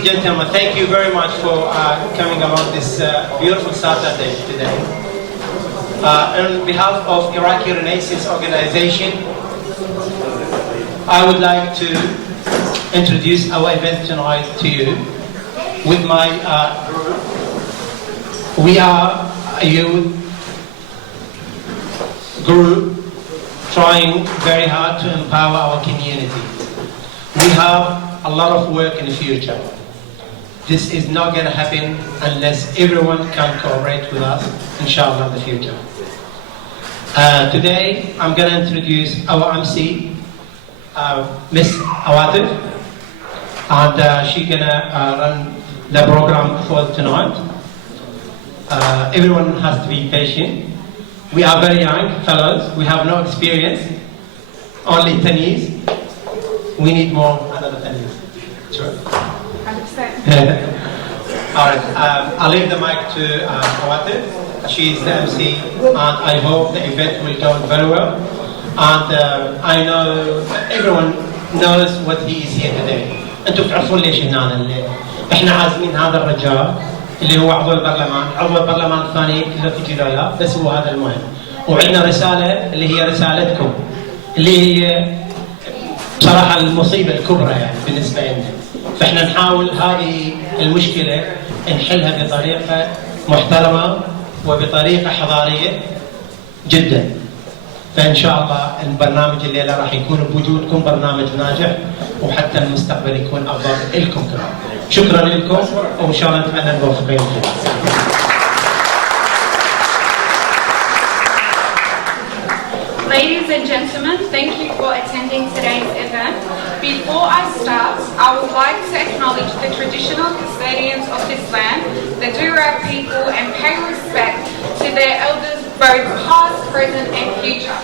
and gentlemen, thank you very much for coming along this beautiful Saturday today. On behalf of Iraqi Renaissance Organization, I would like to introduce our event tonight to you with my group. We are a youth group trying very hard to empower our community. We have a lot of work in the future. This is not going to happen unless everyone can cooperate with us, inshallah, in the future. Today, I'm going to introduce our MC, Miss Awatif, and she's going to run the program for tonight. Everyone has to be patient. We are very young fellows. We have no experience, only 10 years. We need more, another 10 years. Sure. 100%. All right, I'll leave the mic to Awatif. She's the MC, and I hope the event will go very well. And I know everyone knows what he is here today. انتم بتعرفون ليش هنا الليل. احنا عازمين هذا الرجال اللي هو عضو البرلمان الثاني كله في جلاله، بس هو هذا المهم. وعندنا رسالة اللي هي رسالتكم، اللي هي بصراحة المصيبة الكبرى يعني بالنسبة لنا. فاحنا نحاول هذه المشكلة نحلها بطريقة محترمة وبطريقة حضارية جدا. فإن شاء الله البرنامج الليلة راح يكون بوجودكم برنامج ناجح، وحتى المستقبل يكون أفضل لكم كمان. شكرا لكم، وإن شاء الله نتمنى الموفقين. Ladies and gentlemen, thank you for attending today's event. Before I start, I would like to acknowledge the traditional custodians of this land, the Durag people, and pay respect to their elders, both past, present, and future.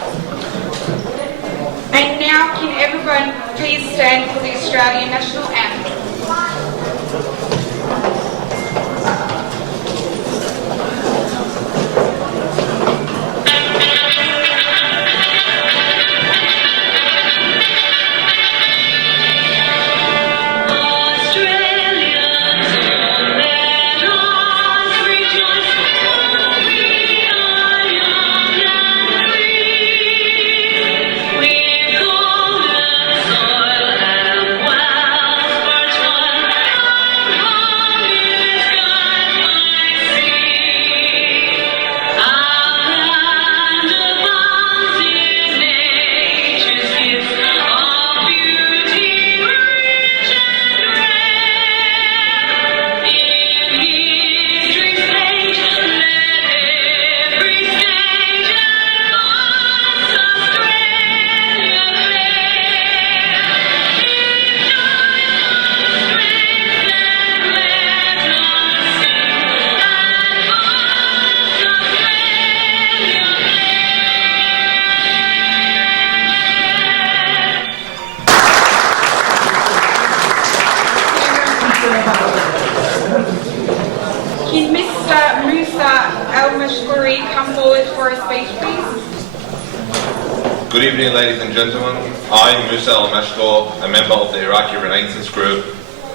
And now, can everyone please stand for the Australian National Anthem? Good evening, ladies and gentlemen. I'm Musa Al-Mashkor, a member of the Iraqi Renaissance Group,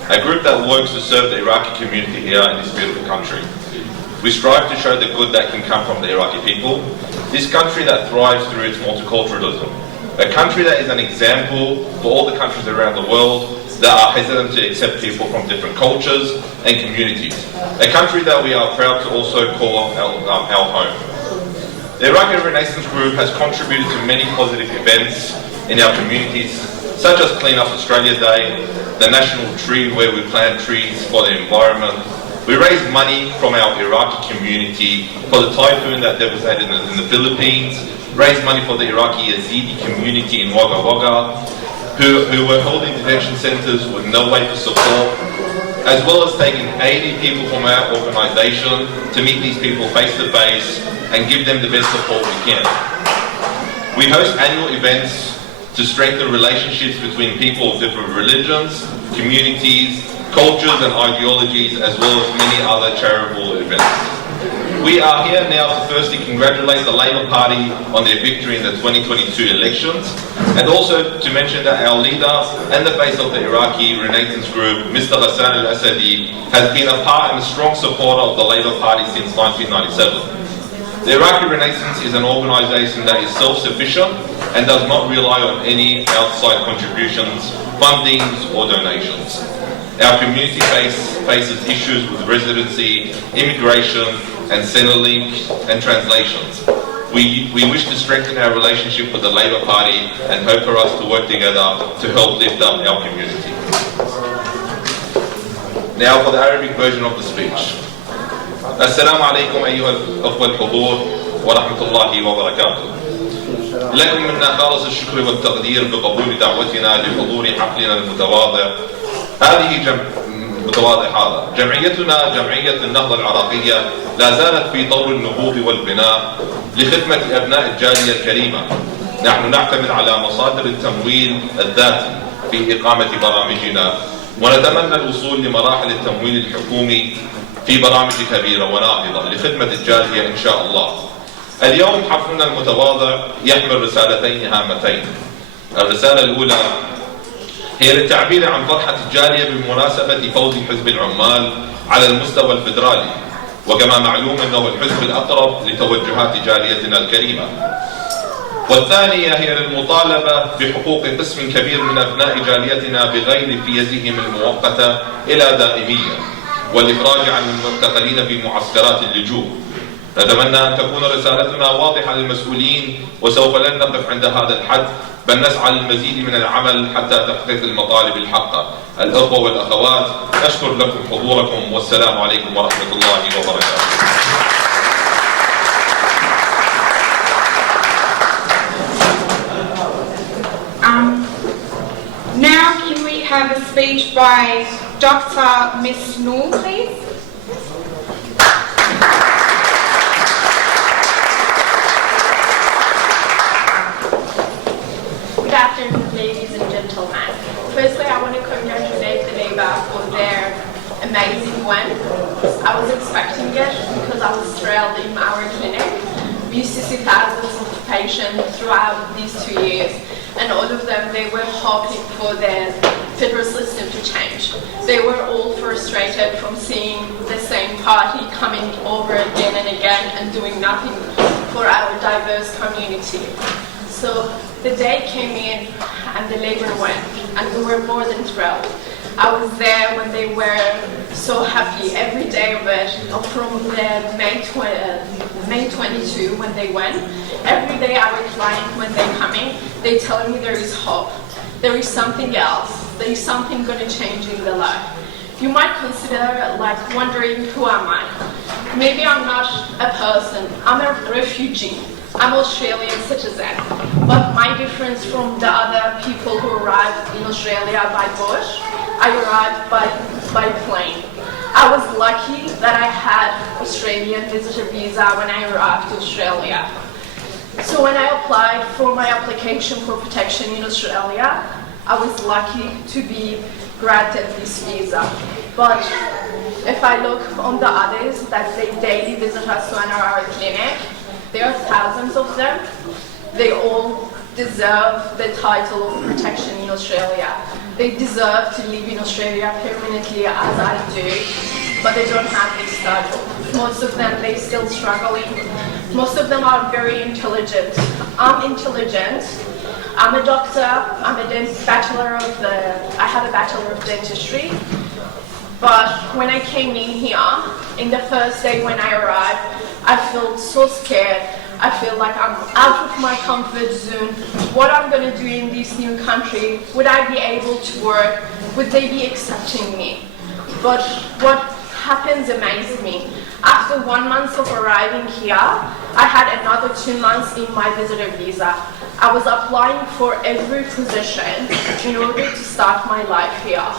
a group that works to serve the Iraqi community here in this beautiful country. We strive to show the good that can come from the Iraqi people, this country that thrives through its multiculturalism, a country that is an example for all the countries around the world that are hesitant to accept people from different cultures and communities, a country that we are proud to also call our home. The Iraqi Renaissance Group has contributed to many positive events in our communities, such as Clean Up Australia Day, the National Tree where we plant trees for the environment. We raised money from our Iraqi community for the typhoon that devastated in the Philippines, raised money for the Iraqi Yazidi community in Wagga Wagga, who were held in detention centres with no way for support, as well as taking 80 people from our organisation to meet these people face to face and give them the best support we can. We host annual events to strengthen relationships between people of different religions, communities, cultures and ideologies, as well as many other charitable events. We are here now to firstly congratulate the Labour Party on their victory in the 2022 elections, and also to mention that our leader and the face of the Iraqi Renaissance Group, Mr. Ghassan al-Assadi, has been a part and a strong supporter of the Labour Party since 1997. The Iraqi Renaissance is an organisation that is self-sufficient and does not rely on any outside contributions, fundings or donations. Our community faces issues with residency, immigration and Centrelink and translations. We wish to strengthen our relationship with the Labour Party and hope for us to work together to help lift up our community. Now for the Arabic version of the speech. السلام عليكم أيها الأخوة الحضور ورحمة الله وبركاته. لكم منا خالص الشكر والتقدير بقبول دعوتنا لحضور حفلنا المتواضع. هذا جمعيتنا جمعية النهضة العراقية لا زالت في طور النهوض والبناء لخدمة أبناء الجالية الكريمة. نحن نعتمد على مصادر التمويل الذاتي في إقامة برامجنا، ونتمنى الوصول لمراحل التمويل الحكومي في برامج كبيرة وناهضة لخدمة الجالية إن شاء الله. اليوم حفلنا المتواضع يحمل رسالتين هامتين. الرسالة الأولى هي للتعبير عن فرحة الجالية بمناسبة فوز حزب العمال على المستوى الفدرالي، وكما معلوم أنه الحزب الأقرب لتوجهات جاليتنا الكريمة. والثانية هي للمطالبة بحقوق قسم كبير من أبناء جاليتنا بغير فيزهم المؤقتة إلى دائمية، والإفراج عن المعتقلين في معسكرات اللجوء. نتمنى أن تكون رسالتنا واضحة للمسؤولين، وسوف لن نقف عند هذا الحد، بل نسعى للمزيد من العمل حتى تحقيق المطالب الحقة. الأخوة والأخوات، أشكر لكم حضوركم، والسلام عليكم ورحمة الله وبركاته. Now can we have a speech by Dr. Miss Noor, please? Good afternoon, ladies and gentlemen. Firstly, I want to congratulate the Labour for their amazing win. I was expecting it because I was thrilled in our clinic. We used to see thousands of patients throughout these 2 years, and all of them, they were hoping for the federal system to change. They were all frustrated from seeing the same party coming over again and again and doing nothing for our diverse community. So the day came in and the Labour went, and we were more than thrilled. I was there when they were so happy every day of it, from the May 22 when they went. Every day our client, when they come in, they tell me there is hope. There is something else. There is something going to change in their life. You might consider wondering, who am I? Maybe I'm not a person. I'm a refugee. I'm Australian citizen. But my difference from the other people who arrived in Australia by bush, I arrived by plane. I was lucky that I had Australian visitor visa when I arrived to Australia. So when I applied for my application for protection in Australia, I was lucky to be granted this visa. But if I look on the others that they daily visit us to our clinic, there are thousands of them. They all deserve the title of protection in Australia. They deserve to live in Australia permanently as I do, but they don't have this title. Most of them, they're still struggling. Most of them are very intelligent. I'm intelligent. I'm a doctor. I'm a I have a Bachelor of Dentistry. But when I came in here, in the first day when I arrived, I felt so scared. I feel like I'm out of my comfort zone. What I'm going to do in this new country? Would I be able to work? Would they be accepting me? But what happens amazed me. After 1 month of arriving here, I had another 2 months in my visitor visa. I was applying for every position in order to start my life here.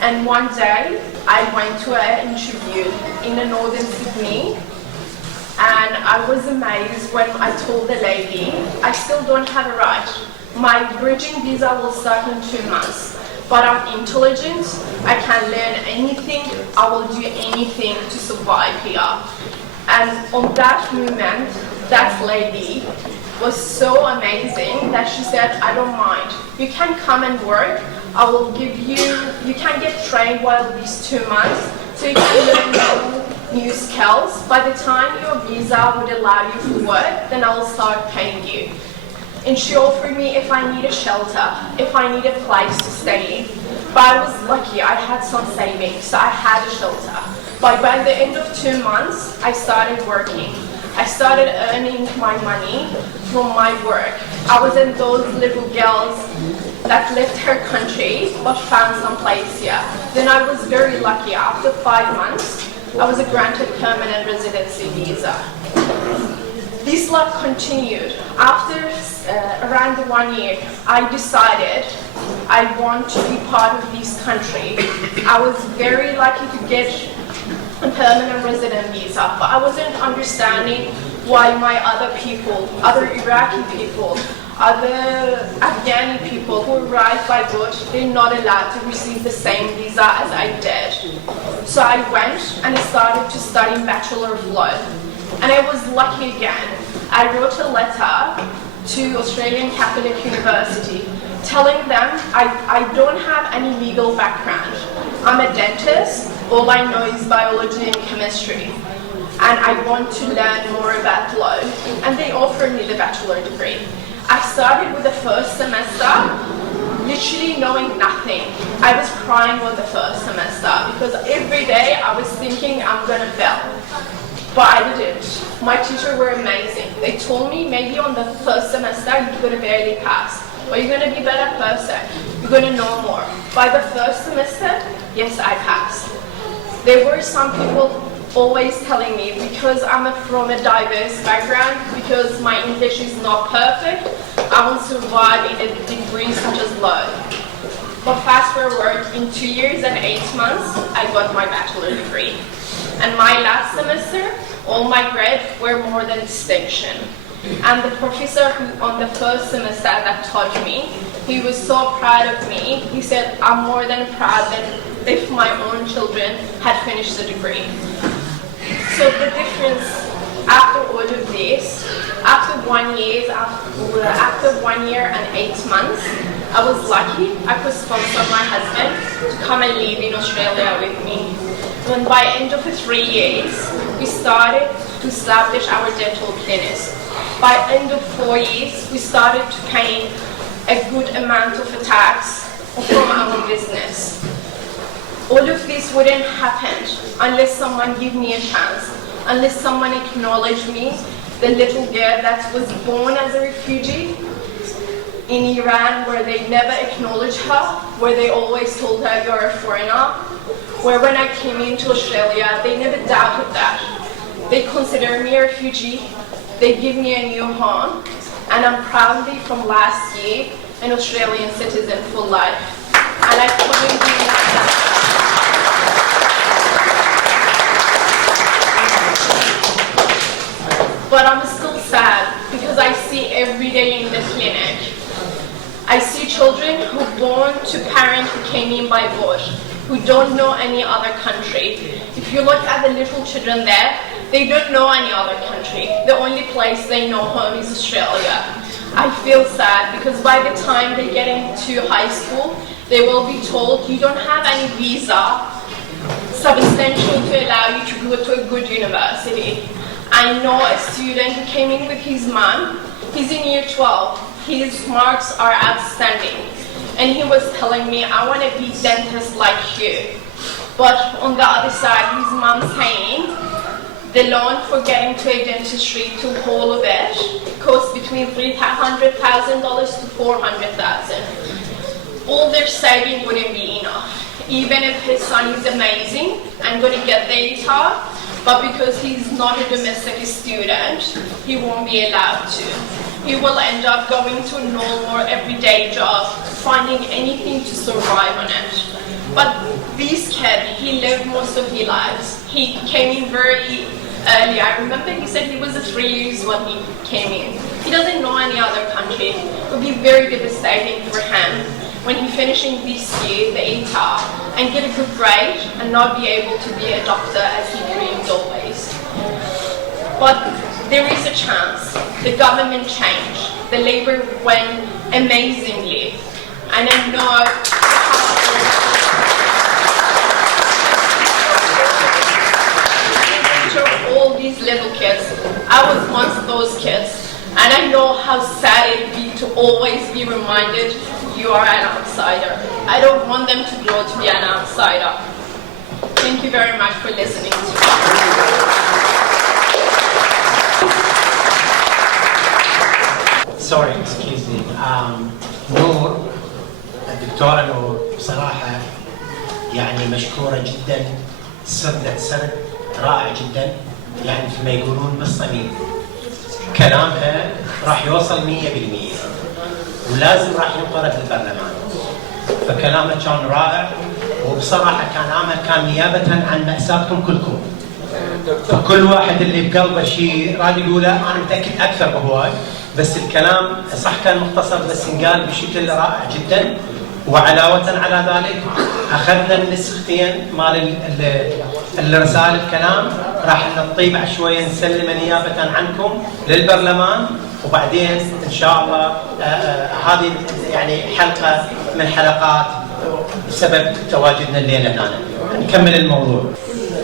And one day, I went to an interview in the northern Sydney, and I was amazed when I told the lady, I still don't have a right. My bridging visa will start in 2 months, but I'm intelligent, I can learn anything, I will do anything to survive here. And on that moment, that lady was so amazing that she said, I don't mind. You can come and work. I will give you can get trained while these 2 months, so you can learn new skills. By the time your visa would allow you to work, then I will start paying you. And she offered me if I need a shelter, if I need a place to stay in. But I was lucky, I had some savings, so I had a shelter. But by the end of 2 months, I started working. I started earning my money from my work. I wasn't those little girls that left her country but found some place here. Then I was very lucky. After 5 months, I was granted permanent residency visa. This luck continued. After around 1 year, I decided I want to be part of this country. I was very lucky to get a permanent resident visa, but I wasn't understanding why my other people, other Iraqi people, other Afghani people who arrived by boat, they're not allowed to receive the same visa as I did. So I went and started to study Bachelor of Law. And I was lucky again. I wrote a letter to Australian Catholic University telling them I don't have any legal background. I'm a dentist. All I know is biology and chemistry. And I want to learn more about law. And they offered me the bachelor degree. I started with the first semester literally knowing nothing. I was crying on the first semester because every day I was thinking I'm gonna fail. But I didn't. My teachers were amazing. They told me maybe on the first semester you're gonna barely pass, but you're gonna be a better person. You're gonna know more. By the first semester, yes, I passed. There were some people always telling me because I'm from a diverse background, because my English is not perfect, I won't survive in a degree such as law. But fast forward, in 2 years and 8 months, I got my bachelor degree. And my last semester, all my grades were more than distinction. And the professor who on the first semester that taught me, he was so proud of me. He said, I'm more than proud than if my own children had finished the degree. So the difference after all of this, after 1 year and 8 months, I was lucky I could sponsor my husband to come and live in Australia with me. When by end of 3 years, we started to establish our dental clinics. By end of 4 years, we started to pay a good amount of tax from our business. All of this wouldn't happen unless someone gave me a chance, unless someone acknowledged me, the little girl that was born as a refugee in Iran, where they never acknowledged her, where they always told her you're a foreigner, where when I came into Australia, they never doubted that. They consider me a refugee, they give me a new home, and I'm proudly from last year an Australian citizen for life. And I couldn't be that. But I'm still sad because I see every day in the clinic, I see children who are born to parents who came in by boat, who don't know any other country. If you look at the little children there, they don't know any other country. The only place they know home is Australia. I feel sad because by the time they get into high school, they will be told you don't have any visa substantial to allow you to go to a good university. I know a student who came in with his mom. He's in year 12. His marks are outstanding. And he was telling me, I want to be dentist like you. But on the other side, his mom's saying, the loan for getting to a dentistry to all of it costs between $300,000 to $400,000. All their saving wouldn't be enough. Even if his son is amazing and going to get the ETA, but because he's not a domestic student, he won't be allowed to. He will end up going to a normal everyday job, finding anything to survive on it. But this kid, he lived most of his lives. He came in very early. I remember he said he was 3 years when he came in. He doesn't know any other country. It would be very devastating for him when he finishing this year, the ETA, and get a good grade and not be able to be a doctor as he dreamed always. But there is a chance. The government changed. The Labour went amazingly. And I know all these little kids. I was once those kids. And I know how sad it would be to always be reminded you are an outsider. I don't want them to grow to be an outsider. Thank you very much for listening to me. Sorry, excuse me. نور، الدكتورة نور بصراحة يعني مشكورة جدا، سردت سرد رائع جدا، يعني مثل ما يقولون بالصميم. كلامها راح يوصل 100% ولازم راح ينقرض للبرلمان. فكلامها كان رائع، وبصراحة كلامها كان نيابة عن مأساتكم كلكم. فكل واحد اللي بقلبه شيء راد يقوله، أنا متأكد أكثر بهواي، بس الكلام صح كان مختصر بس انقال بشكل رائع جدا. وعلاوة على ذلك أخذنا النسختين مال الرسائل الكلام، راح نطيب شوية نسلمه نيابة عنكم للبرلمان، وبعدين إن شاء الله هذه يعني حلقة من حلقات بسبب تواجدنا الليلة هنا. نكمل الموضوع.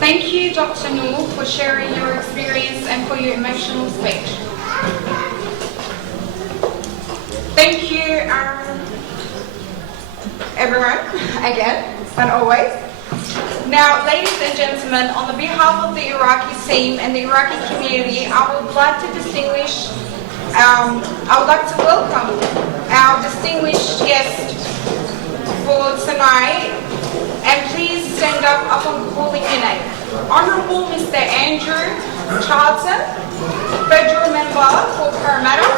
Thank you, Dr. Noor, for sharing your experience and for your emotional speech. Thank you, everyone, again, and always. Now, ladies and gentlemen, on the behalf of the Iraqi team and the Iraqi community, I would like to welcome our distinguished guest for tonight, and please stand up upon calling your name. Honourable Mr. Andrew Charlton, Federal Member for Parramatta.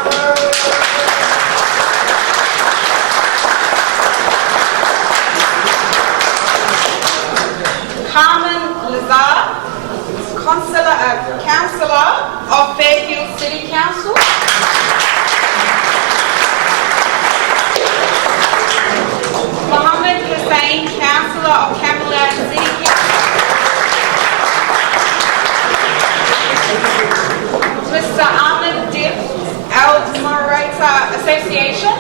Carmen Lazar, Councillor of Fairfield City Council. Mohammed Hussain, Councillor of Camelot City Council. Mr. Ahmed Dib, Al Morata Association.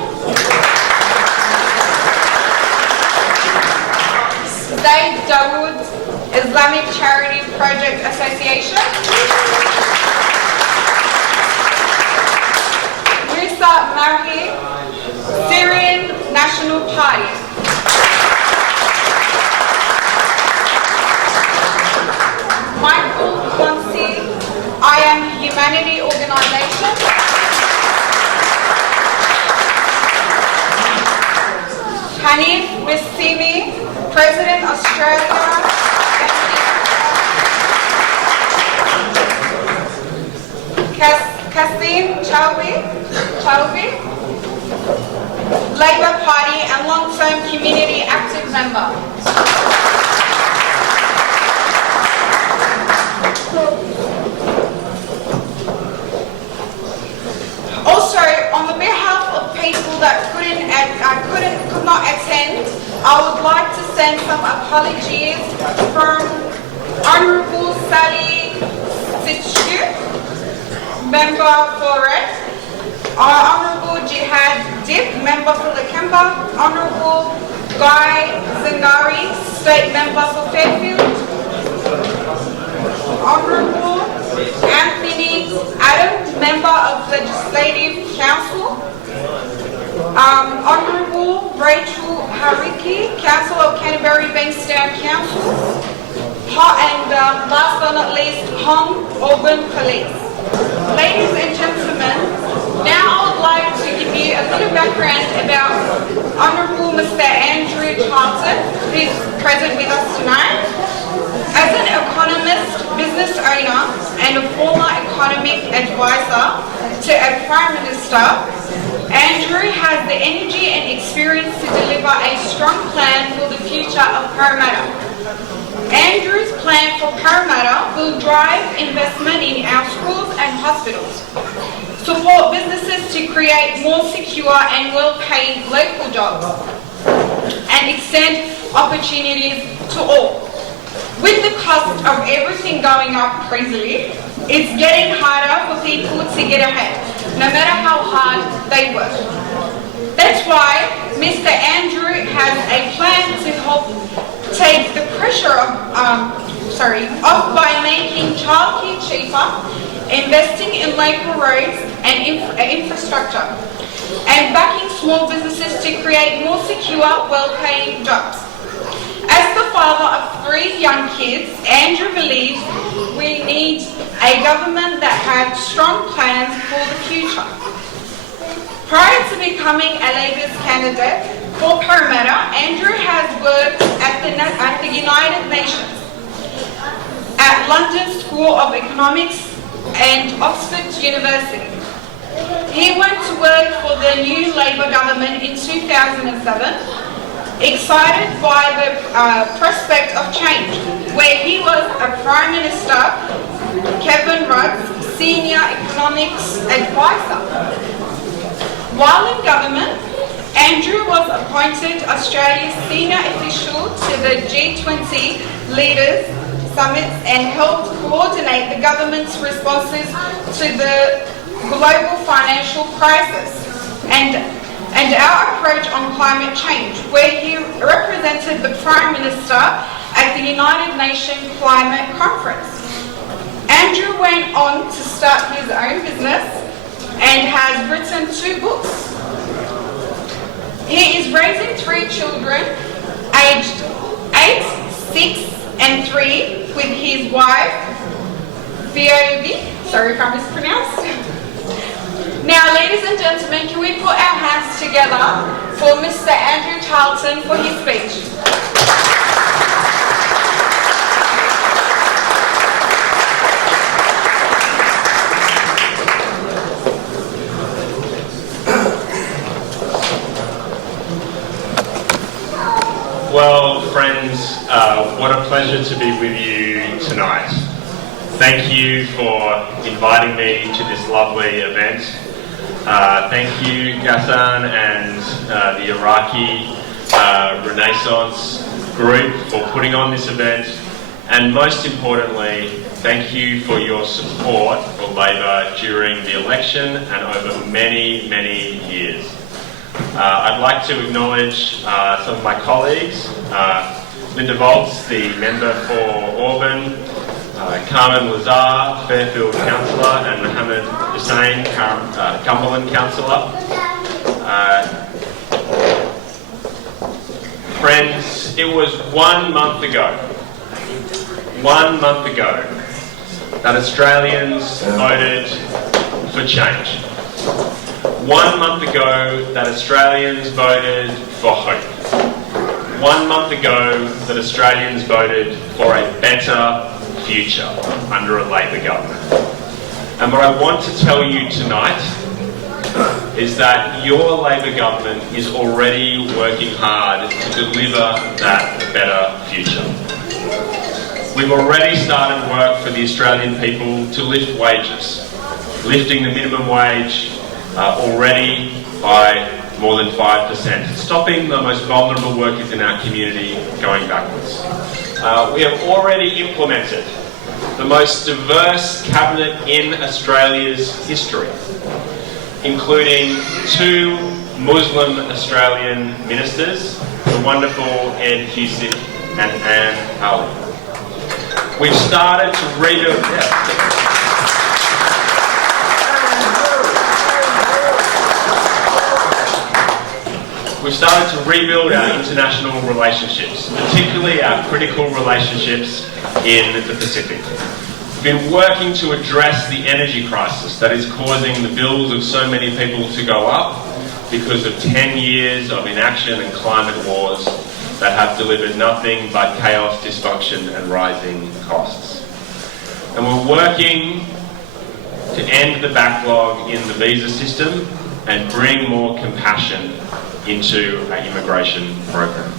Zaid Dawood, Islamic Charity Project Association. Musa Marhi, Syrian National Party. Michael Quincy, I Am Humanity Organisation. Hanif Bissimi, President Australia. Kasim Chowdhury, Labour Party and long-term community active member. Also, on the behalf of people that could not attend, I would like to send some apologies from Honourable Sally Sitchu, Member for Red, Honourable Jihad Dip, Member for Lakemba, Honourable Guy Zangari, State Member for Fairfield, Honourable Anthony Adam, Member of Legislative Council, Honourable Rachel Hariki, Councillor of Canterbury Bankstown Council, and last but not least, Hon Auburn Police. Ladies and gentlemen, now I would like to give you a little background about Honourable Mr. Andrew Charlton, who is present with us tonight. As an economist, business owner, and a former economic advisor to a Prime Minister, Andrew has the energy and experience to deliver a strong plan for the future of Parramatta. Andrew's plan for Parramatta will drive investment in our schools and hospitals, support businesses to create more secure and well-paid local jobs, and extend opportunities to all. With the cost of everything going up crazily, it's getting harder for people to get ahead, no matter how hard they work. That's why Mr. Andrew has a plan to help take the pressure off by making childcare cheaper, investing in local roads and infrastructure, and backing small businesses to create more secure, well-paying jobs. As the father of 3 young kids, Andrew believes we need a government that has strong plans for the future. Prior to becoming a Labour's candidate for Parramatta, Andrew has worked at the United Nations, at London School of Economics and Oxford University. He went to work for the new Labour government in 2007, excited by the prospect of change, where he was a Prime Minister, Kevin Rudd's senior economics advisor. While in government, Andrew was appointed Australia's senior official to the G20 Leaders Summits and helped coordinate the government's responses to the global financial crisis and our approach on climate change, where he represented the Prime Minister at the United Nations Climate Conference. Andrew went on to start his own business and has written 2 books. He is raising 3 children, aged 8, 6 and 3, with his wife, Phoebe. Sorry if I mispronounced. Now, ladies and gentlemen, can we put our hands together for Mr. Andrew Charlton for his speech? Well, friends, what a pleasure to be with you tonight. Thank you for inviting me to this lovely event. Thank you, Ghassan and the Iraqi Renaissance group for putting on this event. And most importantly, thank you for your support for Labor during the election and over many, many years. I'd like to acknowledge some of my colleagues, Lynda Woltz, the member for Auburn, Carmen Lazar, Fairfield Councillor, and Mohammed Hussain, Cumberland Councillor. Friends, it was 1 month ago, that Australians voted for change. 1 month ago that Australians voted for hope. 1 month ago that Australians voted for a better future under a Labor government. And what I want to tell you tonight is that your Labor government is already working hard to deliver that better future. We've already started work for the Australian people to lift wages, lifting the minimum wage already by more than 5%, stopping the most vulnerable workers in our community going backwards. We have already implemented the most diverse cabinet in Australia's history, including 2 Muslim Australian ministers, the wonderful Ed Husick and Anne Ali. We've started to rebuild... We've started to rebuild our international relationships, particularly our critical relationships in the Pacific. We've been working to address the energy crisis that is causing the bills of so many people to go up because of 10 years of inaction and climate wars that have delivered nothing but chaos, dysfunction and rising costs. And we're working to end the backlog in the visa system and bring more compassion into our immigration program.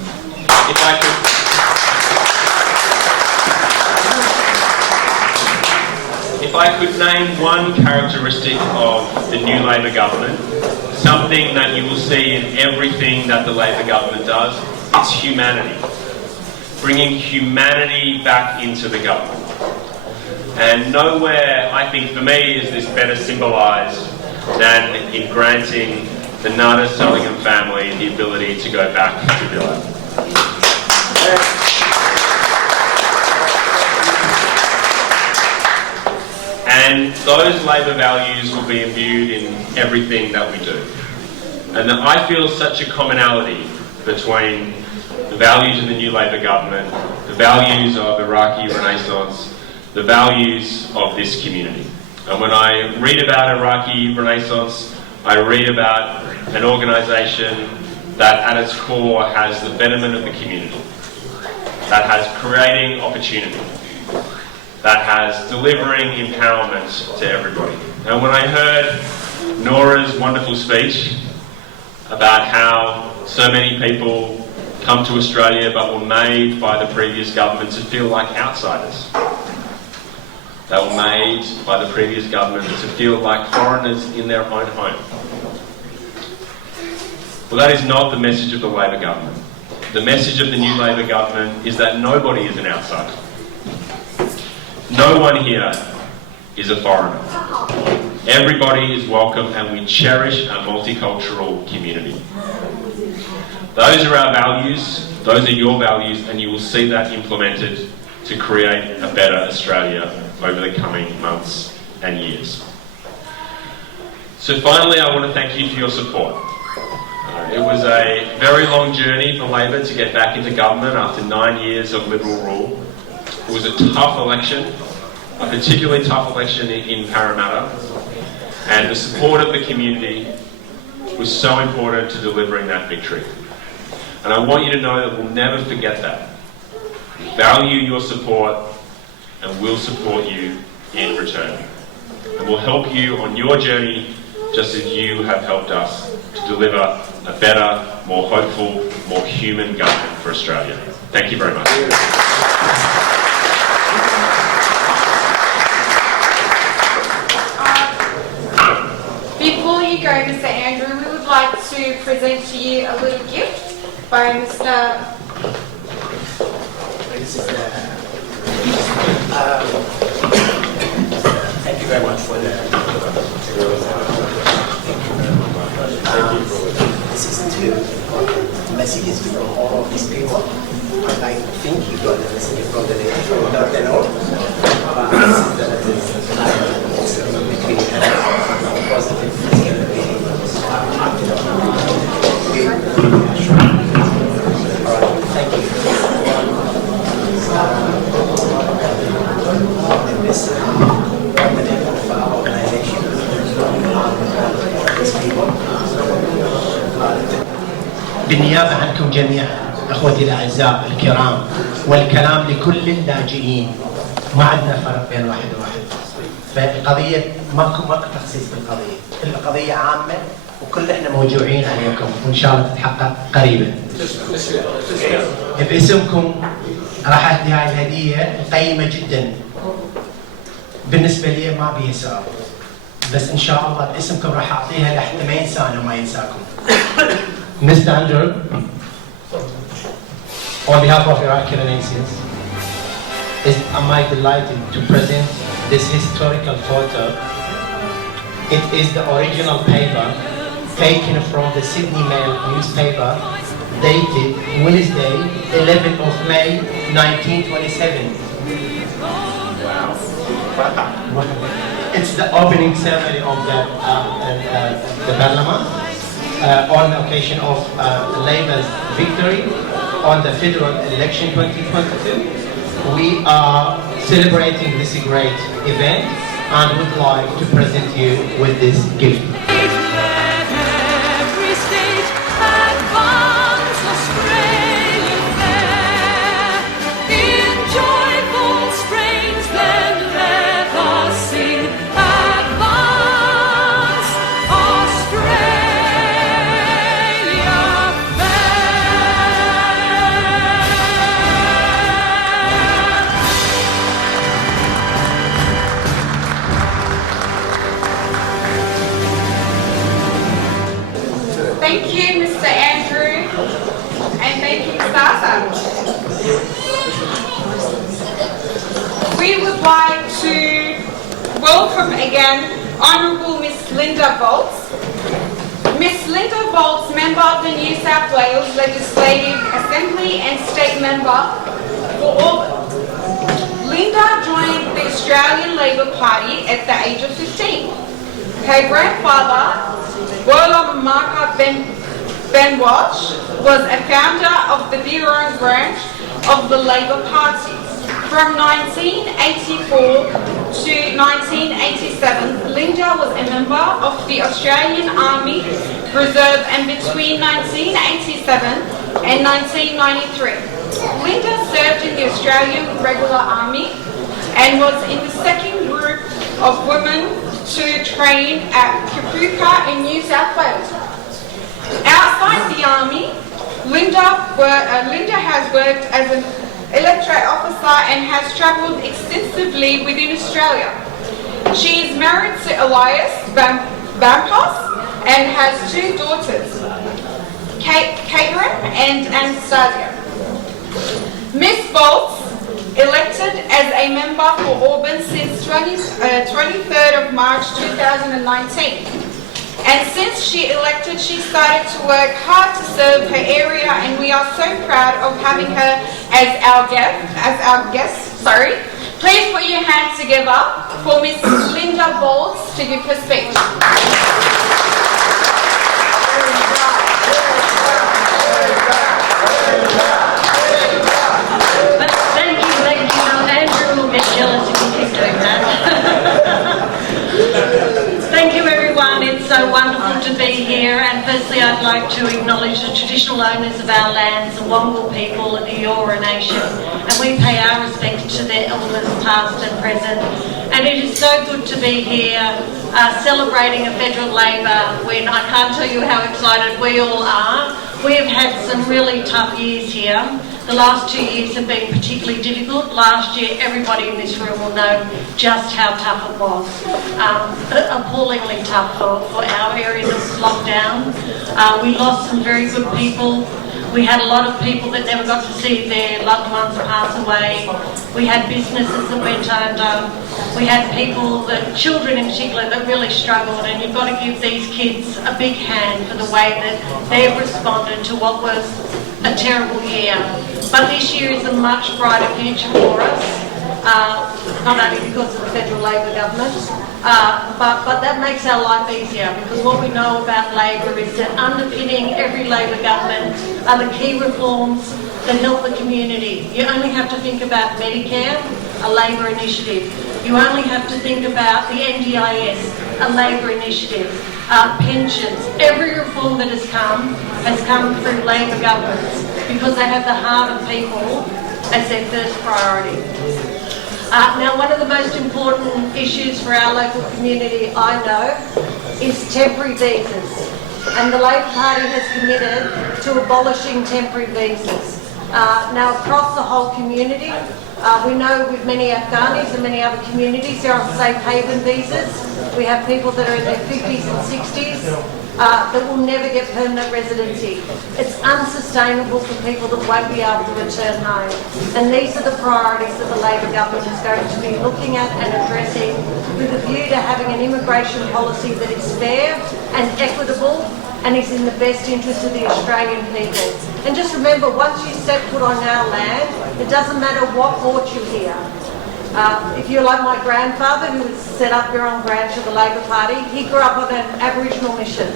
If I could name one characteristic of the new Labor government, something that you will see in everything that the Labor government does, it's humanity. bringing humanity back into the government. And nowhere, I think, for me, is this better symbolised than in granting the Nada Sullivan family the ability to go back to Villa. And those Labor values will be imbued in everything that we do. And that I feel such a commonality between the values of the new Labor government, the values of Iraqi Renaissance, the values of this community. And when I read about Iraqi Renaissance, I read about an organisation that at its core has the betterment of the community, that has creating opportunity, that has delivering empowerment to everybody. And when I heard Nora's wonderful speech about how so many people come to Australia but were made by the previous government to feel like outsiders. They were made by the previous government to feel like foreigners in their own home. Well, that is not the message of the Labor government. The message of the new Labor government is that nobody is an outsider. No one here is a foreigner. Everybody is welcome and we cherish our multicultural community. Those are our values, those are your values, and you will see that implemented to create a better Australia over the coming months and years. So finally, I want to thank you for your support. It was a very long journey for Labor to get back into government after 9 years of Liberal rule. It was a tough election, a particularly tough election in Parramatta, and the support of the community was so important to delivering that victory. And I want you to know that we'll never forget that. We value your support and we'll support you in return. And we'll help you on your journey just as you have helped us to deliver a better, more hopeful, more human government for Australia. Thank you very much. Before you go, Mr. Andrew, we would like to present to you a little gift by Mr. Thank you very much for that. This is two messages from all of these people. And I think you got the message from the lady from Northern North. This is between positive thank you. This permanent of our organization. بالنيابة عنكم جميعا أخوتي الأعزاء الكرام والكلام لكل اللاجئين، ما عندنا فرق بين واحد وواحد. فالقضية ماكو تخصيص بالقضية، القضية عامة وكل احنا موجوعين عليكم وإن شاء الله تتحقق قريبا. باسمكم راح أهدي هاي الهدية القيمة جدا. بالنسبة لي ما بيها سؤال، بس إن شاء الله باسمكم راح أعطيها لحتى ما ينسانا وما ينساكم. Mr. Andrew, on behalf of Iraqi Renaissance, am I delighted to present this historical photo. It is the original paper taken from the Sydney Mail newspaper, dated Wednesday, 11th of May, 1927. Wow. It's the opening ceremony of the Parliament. On the occasion of Labour's victory on the federal election 2022. We are celebrating this great event and would like to present you with this gift. Thank you, Mr. Andrew, and thank you, Mr. Asa. we would like to welcome again Honourable Miss Lynda Woltz. Miss Lynda Woltz, member of the New South Wales Legislative Assembly and state member for Auburn. Lynda joined the Australian Labor Party at the age of 15. Her grandfather, Warla Marka Ben Walsh, was a founder of the Birrong branch of the Labor Party. From 1984 to 1987, Lynda was a member of the Australian Army Reserve, and between 1987 and 1993, Lynda served in the Australian Regular Army and was in the second group of women to train at Kapuka in New South Wales. Outside the Army, Lynda has worked as an electorate officer and has travelled extensively within Australia. She is married to Elias Bampas and has two daughters, Catherine and Anastasia. Miss Woltz, elected as a member for Auburn since 23rd of March 2019. And since she elected, she started to work hard to serve her area, and we are so proud of having her as our guest. Please put your hands together for Miss Lynda Woltz to give her speech. Thank you, Hon Andrew will get jealous if you keep doing that. Thank you, everyone. It's so wonderful to be here. And firstly, I'd like to acknowledge the traditional owners of our lands, the Wongal people of the Eora Nation, and we pay our respects to their elders, past and present. And it is so good to be here celebrating a federal Labor when I can't tell you how excited we all are. We have had some really tough years here. The last 2 years have been particularly difficult. Last year, everybody in this room will know just how tough it was. Appallingly tough for our area that was locked down. We lost some very good people. We had a lot of people that never got to see their loved ones pass away. We had businesses that went under. We had people, children in particular, that really struggled, and you've got to give these kids a big hand for the way that they've responded to what was a terrible year. But this year is a much brighter future for us. Not only because of the federal Labor government, but that makes our life easier, because what we know about Labor is that underpinning every Labor government are the key reforms that help the community. You only have to think about Medicare, a Labor initiative. You only have to think about the NDIS, a Labor initiative. Pensions. Every reform that has come through Labor governments, because they have the heart of people as their first priority. Now, one of the most important issues for our local community, I know, is temporary visas. And the Labor Party has committed to abolishing temporary visas. Now, across the whole community, we know with many Afghanis and many other communities, they're on safe haven visas. We have people that are in their 50s and 60s that will never get permanent residency. It's unsustainable for people that won't be able to return home. And these are the priorities that the Labor government is going to be looking at and addressing, with a view to having an immigration policy that is fair and equitable and is in the best interest of the Australian people. And just remember, once you set foot on our land, it doesn't matter what brought you here. If you're like my grandfather, who was set up here on branch of the Labor Party, he grew up on an Aboriginal mission.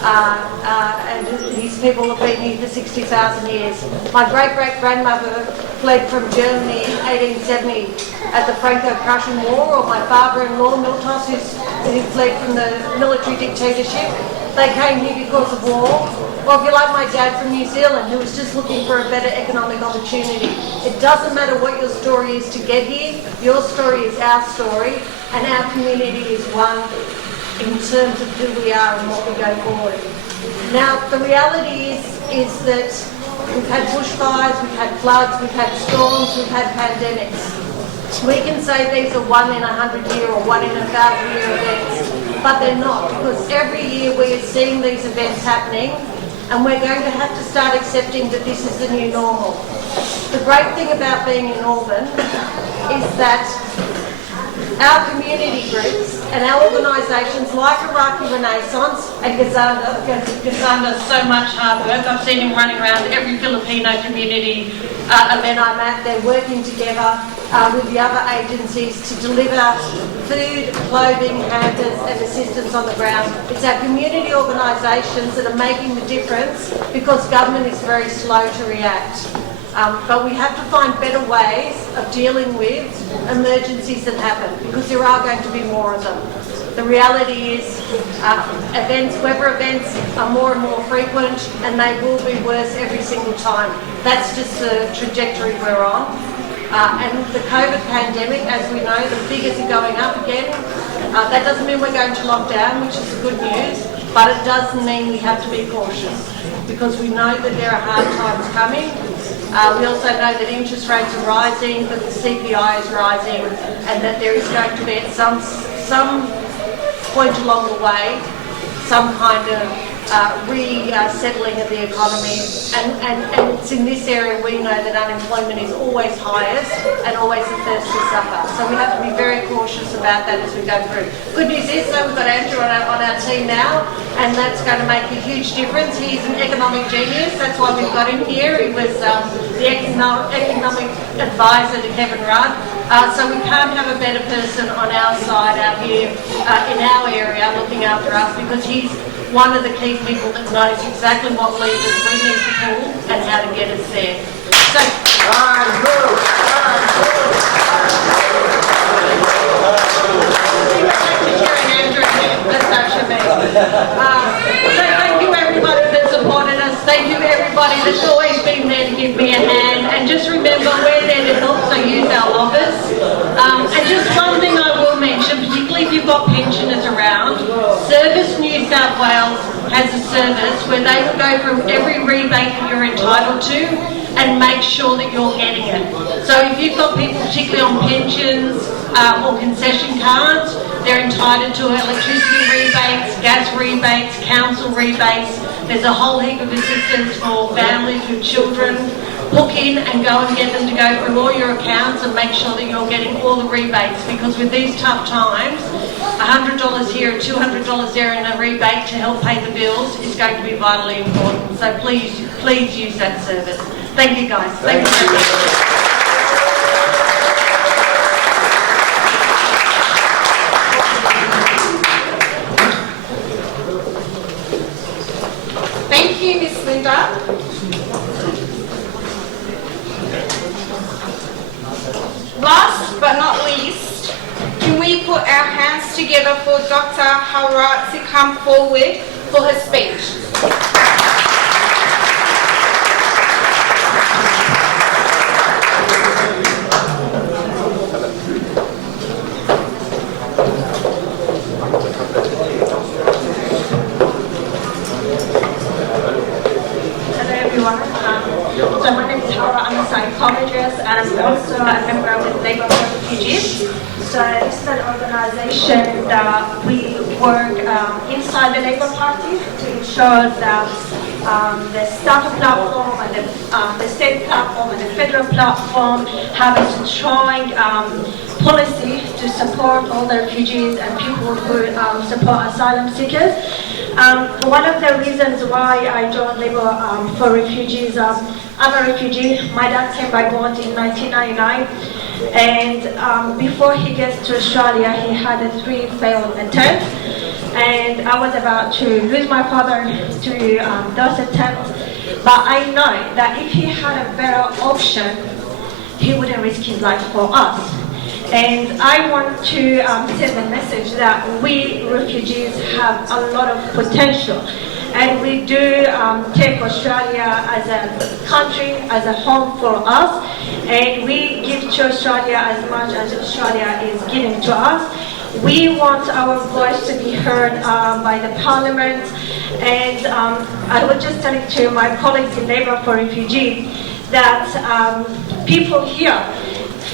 And his people have been here for 60,000 years. My great-great-grandmother fled from Germany in 1870 at the Franco-Prussian War, or my father-in-law, Miltos, who fled from the military dictatorship. They came here because of war. Or if you like my dad from New Zealand, who was just looking for a better economic opportunity. It doesn't matter what your story is to get here, your story is our story, and our community is one in terms of who we are and what we go forward. Now, the reality is that we've had bushfires, we've had floods, we've had storms, we've had pandemics. We can say these are 1 in 100 year or 1 in 1,000 year events, but they're not, because every year we are seeing these events happening, and we're going to have to start accepting that this is the new normal. The great thing about being in Auburn is that our community groups and our organisations like Iraqi Renaissance and Gazanda's so much hard work. I've seen him running around every Filipino community event I'm at. They're working together with the other agencies to deliver food, clothing, hampers and assistance on the ground. It's our community organisations that are making the difference because government is very slow to react. But we have to find better ways of dealing with emergencies that happen, because there are going to be more of them. The reality is weather events are more and more frequent, and they will be worse every single time. That's just the trajectory we're on. And the COVID pandemic, as we know, the figures are going up again. That doesn't mean we're going to lockdown, which is good news, but it does mean we have to be cautious, because we know that there are hard times coming. We also know that interest rates are rising, that the CPI is rising, and that there is going to be at some point along the way some kind of resettling of the economy. And it's in this area we know that unemployment is always highest and always the first to suffer. So we have to be very cautious about that as we go through. Good news is, though, we've got Andrew on our team now, and that's going to make a huge difference. He's an economic genius. That's why we've got him here. He was the economic advisor to Kevin Rudd. So we can't have a better person on our side out here in our area looking after us, because he's one of the key people that knows exactly what levers we need to pull and how to get us there. So, thank you everybody that supported us. Thank you everybody that's always been there to give me a hand. And just remember, we're there to help, so use our offers. And just one thing I will mention, particularly if you've got pensioners around, Service New South Wales has a service where they will go through every rebate that you're entitled to and make sure that you're getting it. So if you've got people particularly on pensions or concession cards, they're entitled to electricity rebates, gas rebates, council rebates. There's a whole heap of assistance for families with children. Hook in and go and get them to go through all your accounts and make sure that you're getting all the rebates, because with these tough times, $100 here, $200 there in a rebate to help pay the bills is going to be vitally important. So please use that service. Thank you guys. Thank you very much. Thank you, Miss Lynda. Last but not least, can we put our hands together for Dr. Howard to come forward for her speech? Hello everyone. So my name is Howard. I'm a psychologist and I'm also a member of the Labour for Refugees. So this is an organisation that we work inside the Labour Party to ensure that the startup platform and the state platform and the federal platform have a strong policy to support all the refugees and people who support asylum seekers. One of the reasons why I joined Labour for Refugees, I'm a refugee. My dad came by boat in 1999, and before he gets to Australia, he had 3 failed attempts, and I was about to lose my father to those attempts. But I know that if he had a better option, he wouldn't risk his life for us. And I want to send the message that we refugees have a lot of potential. And we do take Australia as a country, as a home for us. And we give to Australia as much as Australia is giving to us. We want our voice to be heard by the Parliament. And I was just telling to my colleagues in Labour for Refugees that people here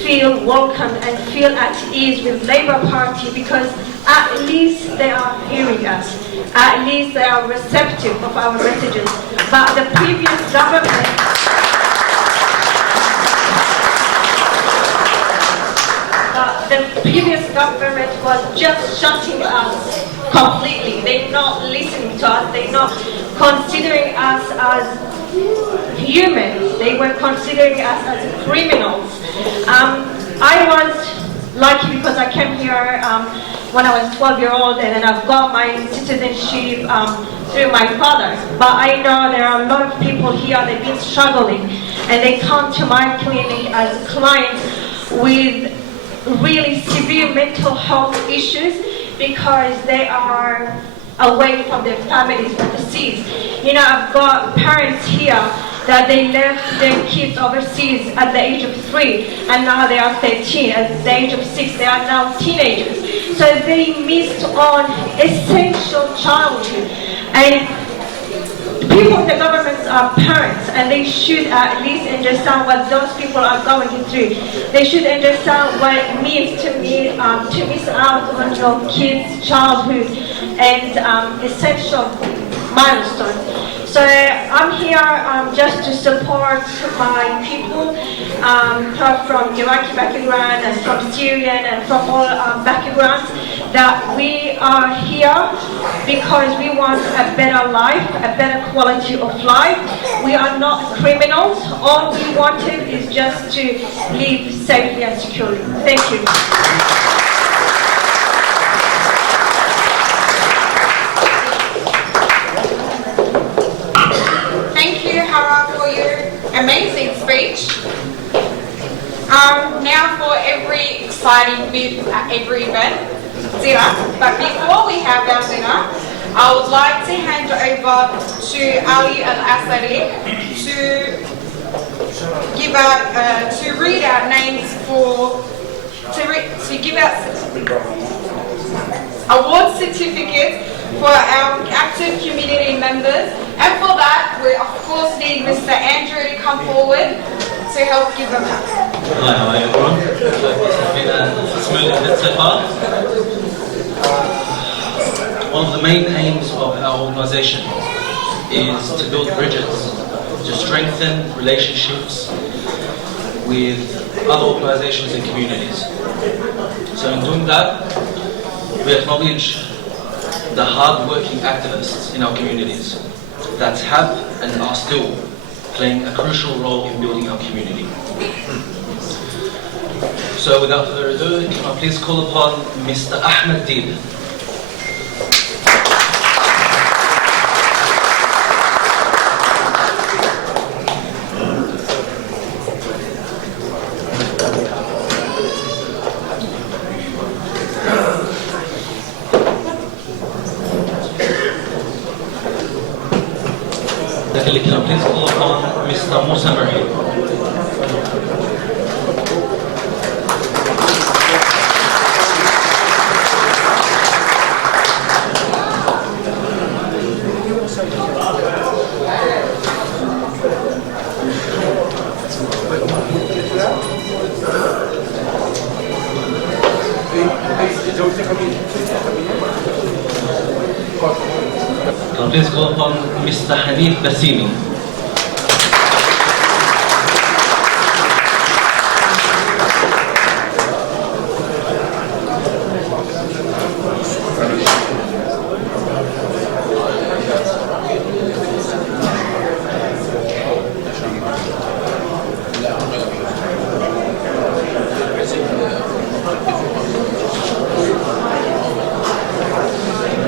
feel welcome and feel at ease with Labour Party, because at least they are hearing us. at least they are receptive of our messages. But the previous government was just shutting us completely. They're not listening to us. They're not considering us as humans. They were considering us as criminals. I was lucky because I came here when I was 12-year-old, and then I've got my citizenship through my father. But I know there are a lot of people here, they've been struggling, and they come to my clinic as clients with really severe mental health issues because they are away from their families overseas. You know, I've got parents here that they left their kids overseas at the age of 3, and now they are 13. At the age of 6, they are now teenagers. So they missed on essential childhood. And people in the government are parents, and they should at least understand what those people are going through. They should understand what it means to miss out on your kids' childhood and essential milestones. So I'm here just to support my people from Iraqi background and from Syrian and from all backgrounds, that we are here because we want a better life, a better quality of life. We are not criminals. All we wanted is just to live safely and securely. Thank you. Amazing speech. Now for every exciting bit at every event, dinner. But before we have our dinner, I would like to hand over to Ali Al-Asadi to read out names to give out award certificates for our active community members. And for that, we of course need Mr. Andrew to come forward to help give them out. Hi everyone. This has been a smooth event so far. One of the main aims of our organisation is to build bridges, to strengthen relationships with other organisations and communities. So in doing that, we acknowledge the hard-working activists in our communities that have and are still playing a crucial role in building our community. So without further ado, can I please call upon Mr. Ahmed Deeb. Can I please call upon Mr. Musa Murray. Can I please call upon Mr. Hanif Bassimi.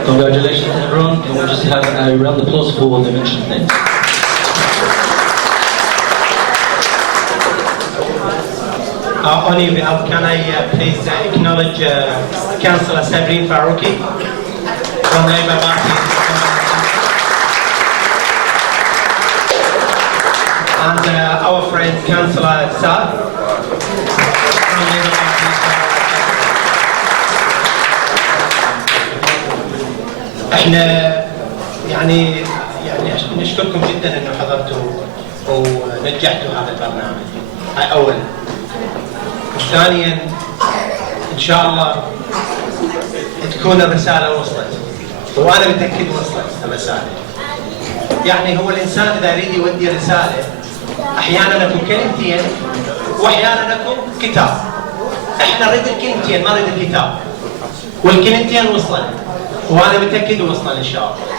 Congratulations everyone. Can we just have a round of applause for the mentioned names? On your behalf, can I please acknowledge Councillor Sabrine Farouki from Labour Party, and our friend Councillor Saad from Labour Party. احنا يعني نشكركم جدا انه حضرتوا ونجحتوا هذا البرنامج. هاي اولا. ثانيا ان شاء الله تكون الرساله وصلت وانا متاكد وصلت الرساله. يعني هو الانسان اذا يريد يودي رساله احيانا اكو كلمتين واحيانا اكو كتاب. احنا نريد الكلمتين ما نريد الكتاب. والكلمتين وصلت وانا متاكد وصلنا ان شاء الله.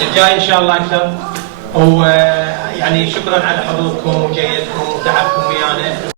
الجاي ان شاء الله اكثر. ويعني شكرا على حضوركم وجيتكم وتعبكم ويانا.